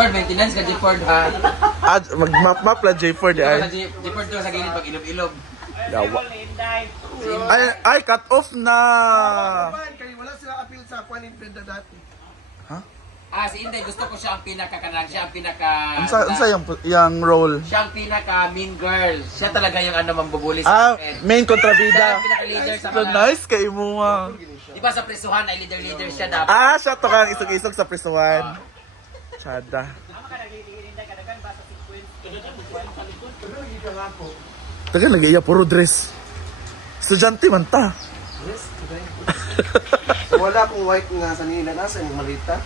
J-Ford, maintenance ka J-Ford ha. Mag-map lang J4 di ay. J-Ford to sa gilid pag ilog-ilog. Yawa. Ay, cut off na. Kaya wala sila appeal sa Juan in Brenda dati. Si Inday, gusto ko siya ang pinakakanang, siya ang pinaka... Unsa yung role? Siya ang pinaka mean girl. Siya talaga yung mambubuli sa akin. Main Siya kontrabida. ang pinaka-leader sa So mga... nice kay mo ah. Di ba sa presuhan ay leader siya dapat? Siya to kang isog-isog sa prisuan. Tsada. Taga nag-iya, puro dress. Estudyante man ta. Yes, today. Wala akong white nga sa nila. Nasa yung malita.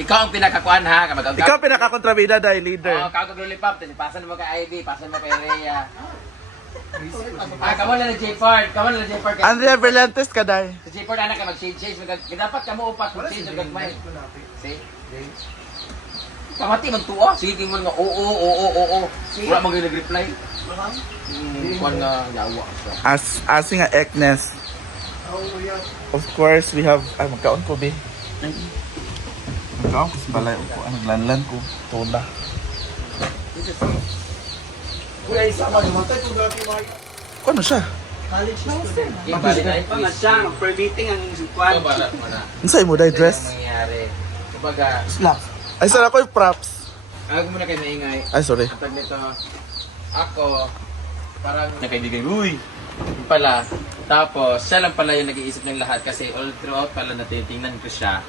Ikaw ang pinakakuan ha. Ikaw pinaka-kontrabida dahil leader. Kagag lollipop. Pasan mo kay Ivy, pasan mo kay Rhea. Kamo na ng J-Ford. Kamo na ng J-Ford. Andrea Berlantes ka dahil. Sa J-Ford anak ka mag-shade. Dapat kamo upat mag-shade ng gagmay. See? Kamati magtuwa. Sige mo nga oo. Wala mo nag-reply. Kuan nga yawa. Asing nga Eknes. Of course, we have... Ay, magkaon ko, be. Magkaon ko sa balay ko. Naglanlan ko. Tuna. Kuya, isa ka naman tayo. Kung dati mga Ano siya? college student. Siya, permitting ang sukuan. Ano sa'yo mo dahil dress? Mangyari. Kumbaga, Slap. Ay, saan ako yung props? ako muna kayo maingay. Ay, sorry. Ang tag nito, ako, parang nakaibigan, uy! Yung pala. Tapos, siya lang pala yung nag-iisip ng lahat kasi all throughout pala na tinitingnan ko siya.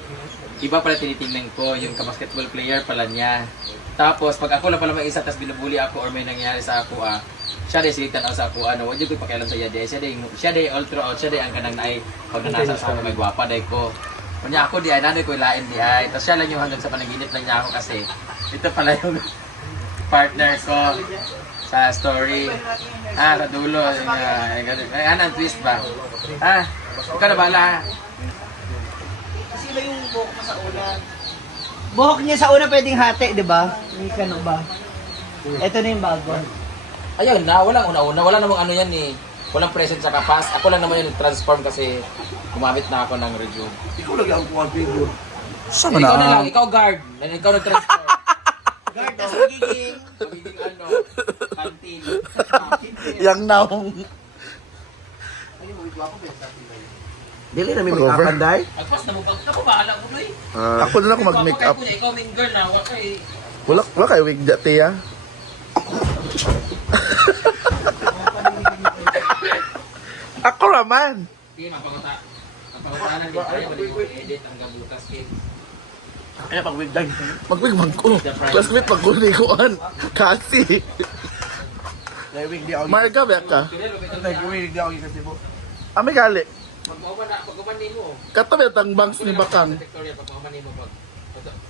Iba pala tinitingnan ko, yung ka-basketball player pala niya. Tapos, pag ako lang pala may isa, tapos binubuli ako or may nangyari sa ako, siya day silitan ako sa ako, huwag yung pakialam sa iya day. Siya day all throughout, siya day ang kanang ay, pag nanasa sa ako, may gwapa day ko. Kanya ako di ay, nanay ko ilain di ay. Tapos siya lang yung hanggang sa panaginip lang niya ako kasi ito pala yung partner ko sa story. Sa dulo. Anong twist ba? Ikaw na bala ha? Sino yung buhok mo sa una? Buhok niya sa una pwedeng hati, di ba? May kano ba? Ito na yung bago. Ayun na, walang una-una. Wala namang ano yan eh. Walang present sa kapas. Ako lang naman yung transform kasi gumamit na ako ng review. Ikaw lagi ang kuwan figure. Saan Ikaw na na? lang, ikaw guard. Ikaw nag-transform. Guard, tas magiging. Magiging canteen. Yang naong. Dili na may make-upan day. Agpas na mo pag napabahala mo na eh. Ako na lang ako mag-make up. Ikaw main girl na, wala kay... Wala kayo wig dati ah. Ako naman. Sige, mapangutanan din tayo. Balik edit ang gabutas kid. Ay, pag-wig day. Mag-wig ko. Classmate mag-uli ko an. Kasi. Nag-wig di ako. Marga ba ka? Nag-wig di ako kasi po. Ami gali. Pag-uman mo. Katabi ang bangs ni Bakang. Victoria, pag-uman mo pag...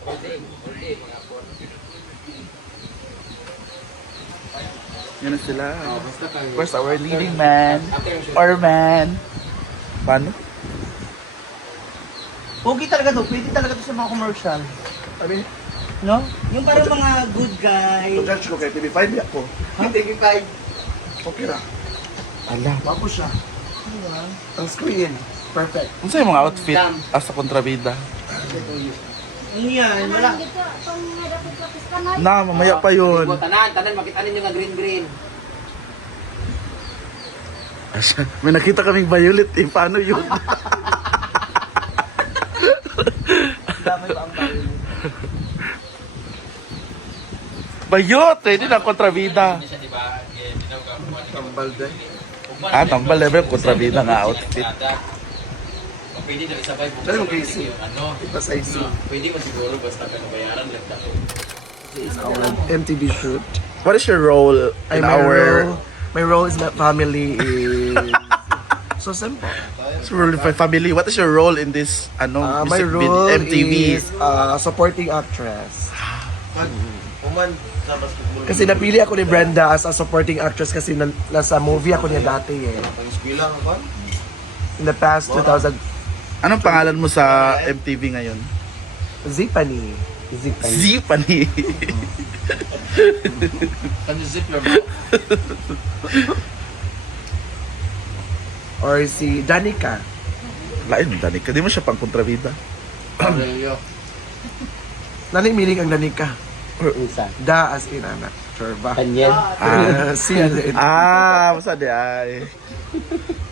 All day, mga apon. Yan na sila. Basta kayo. Of course, our leading man. Or man. Paano? Pogi talaga to. Pwede talaga to sa mga commercial. I mean, No? Yung parang mga good guy. to-judge ko kay TV5 di ako. Hindi kay Okay na. Ala. Bago siya. Ang screen. Perfect. Ano sa'yo mga outfit as a kontrabida? Ano yan? Wala. Na, mamaya pa yun. Tanan, makita ninyo nga green. Asya, may nakita kaming violet eh. Paano yun? Damay ba ang bayo? Bayot! Hindi na kontrabida. Siya, di ba? Tambal day. Tambal level kontrabida nga outfit. Pwede na isabay bukas. Saan yung casing? Ano? Ipas IC. Pwede mo siguro basta bayaran lang dapat. This is our MTV shoot. What is your role in our... My role is my family is so simple. Role in family? What is your role in this My music role MTV? is supporting actress. Kasi napili ako ni Brenda as a supporting actress kasi nasa movie ako niya dati eh. In the past 2000 Anong pangalan mo sa MTV ngayon? Zipani. Zipani. Kan zip lang. Or si Danica. Lain, Danica. Di mo siya pang kontrabida. Nani miling ang danika. Isa. Da as in anak. Sure ba? Daniel. Si as in. Masa di ay.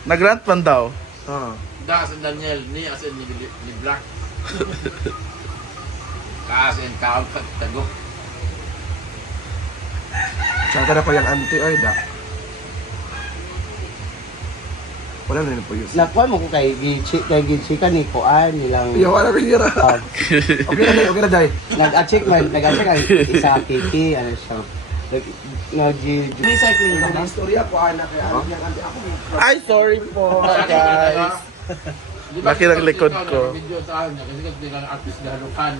Nagrant man daw. Oo. Da as in Daniel, ni as in ni Black. Ka as in kaon tago. Tsaka na po yung auntie, oy, da. Wala na rin po yun. Nakuha mo ko kay Gichi ka ni Kuan nilang Iyo, wala rin yun. ah, Okay na, day. nag-check ang isa kiki ano siya. Recycling ba? Istorya ko, anak. Yung auntie ako. Ay, sorry po, guys. Laki ng likod ko. Video sa akin kasi kasi lang artist na halukan.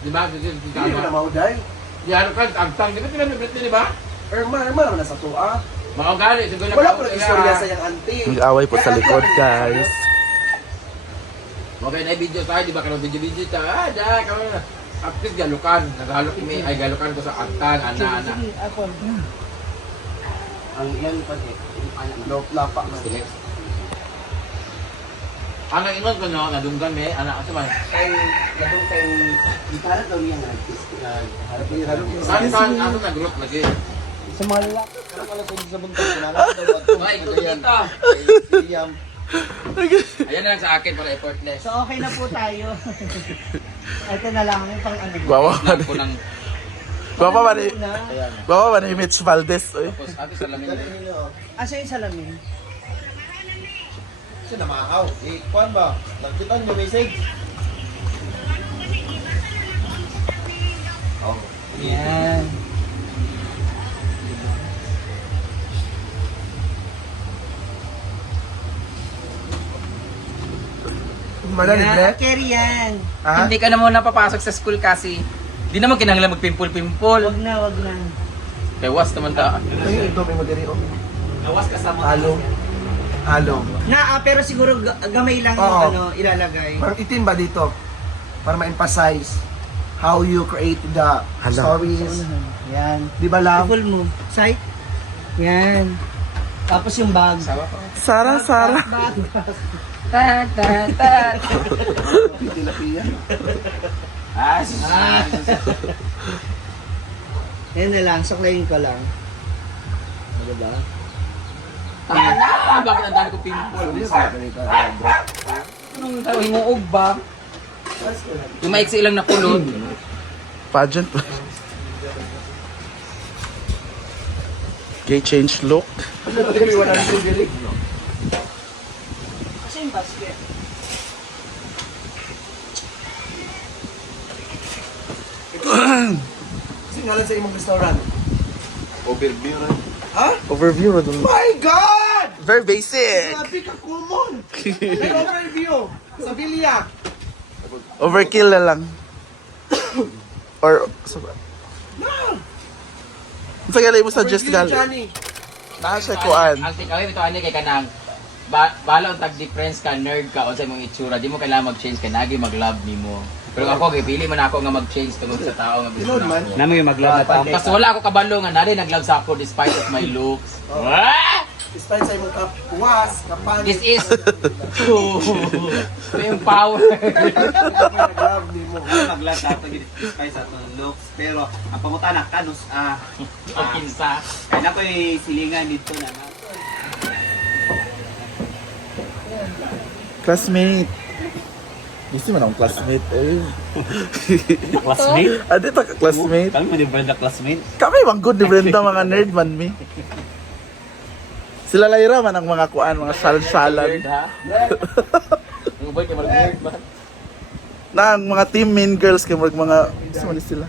Di ba? Kasi Hindi mo na mauday. di halukan agtang, di ba tinanong ni ba? Erma naman nasa tuwa. Mga gali, siguro Wala po na istorya sa yung auntie. Nag-away po sa likod, guys. Okay na video tayo, di ba? Kano video tayo. Da, kamo na. Artist galukan, naghalok mi ay galukan ko sa agtang, ana. Ang yan pati. Lapa na. Ang ingon ko no, nadunggan mi, ana kasi man. Kay ladong kay iparat daw niya artist harap niya harap Saan ako na group lagi. sa mga lalaki ano pala pwede sa bundok na May ko dito. William. Ayan na lang sa akin para effortless. So okay na po tayo. Ito na lang yung pang ano. Guwawa ba Lang ni? ko ng Guwawa ba ni? Na. Guwawa ba ni Mitch Valdez? Oy. tapos ate salamin din. Asa yung salamin? Kasi namahaw. Kuan ba? Nagkitan yung message. Yan. Madali, Bre. Carry yan. Ha? Hindi ka na muna papasok sa school kasi di naman kinahanglan magpimpol-pimpol. Wag na, wag na. Tewas naman ta. Ay, ito may madali. Gawas ka sa Halo. Halo. Pero siguro gamay lang yung Oo. ano, ilalagay. Parang itim ba dito? Para ma-emphasize how you create the Hala. stories. Yan. Di ba, love? Full mo. Sight. Yan. Tapos yung bag. Sarah. Bag. Tilapia. Yan na lang, suklayin ko lang. Diba? Bakit ang dami ko pimpol? Anong himuog ba? Yung maiksi lang na kulot. Pageant. Gay change look. Kasi yung basket. Kasi ngalan sa imong restaurant. Overview na. Ha? Overview na dun. My God! Very basic. Sabi ka common. May overview. Sa Bilya. Overkill na lang. Or, sa galay mo suggest Overview ni gali. Johnny. Nasa kuan. Ang tikawin ito ani kay kanang bala ang tag-difference ka, nerd ka, o sa imong itsura, di mo kailangan mag-change ka, nagi mag-love nimo. Pero ako, pili man ako nga mag-change tungkol sa tao nga gusto Tinod man. na ako. Namo yung maglaba pa. Kasi wala ako kabalo nga, nari nag-love sa ako despite of my looks. Ah! Despite sa imong kapuwas, kapanis. This is yung power. Nag-love ni mo. Maglaba sa ato despite sa ato looks. Pero ang pangutana kanus Ang kinsa. kaya na ko'y silingan dito na. Classmate. Gusto mo ng classmate eh. Classmate? Adi ta ka classmate. Kami mo din Brenda classmate. Kami mang good ni Brenda mga nerd man mi. Sila Lyra man ang mga kuan, mga salsalan. Yung boy kay mag-nerd ba? Na ang mga team mean girls kay mga gusto man sila.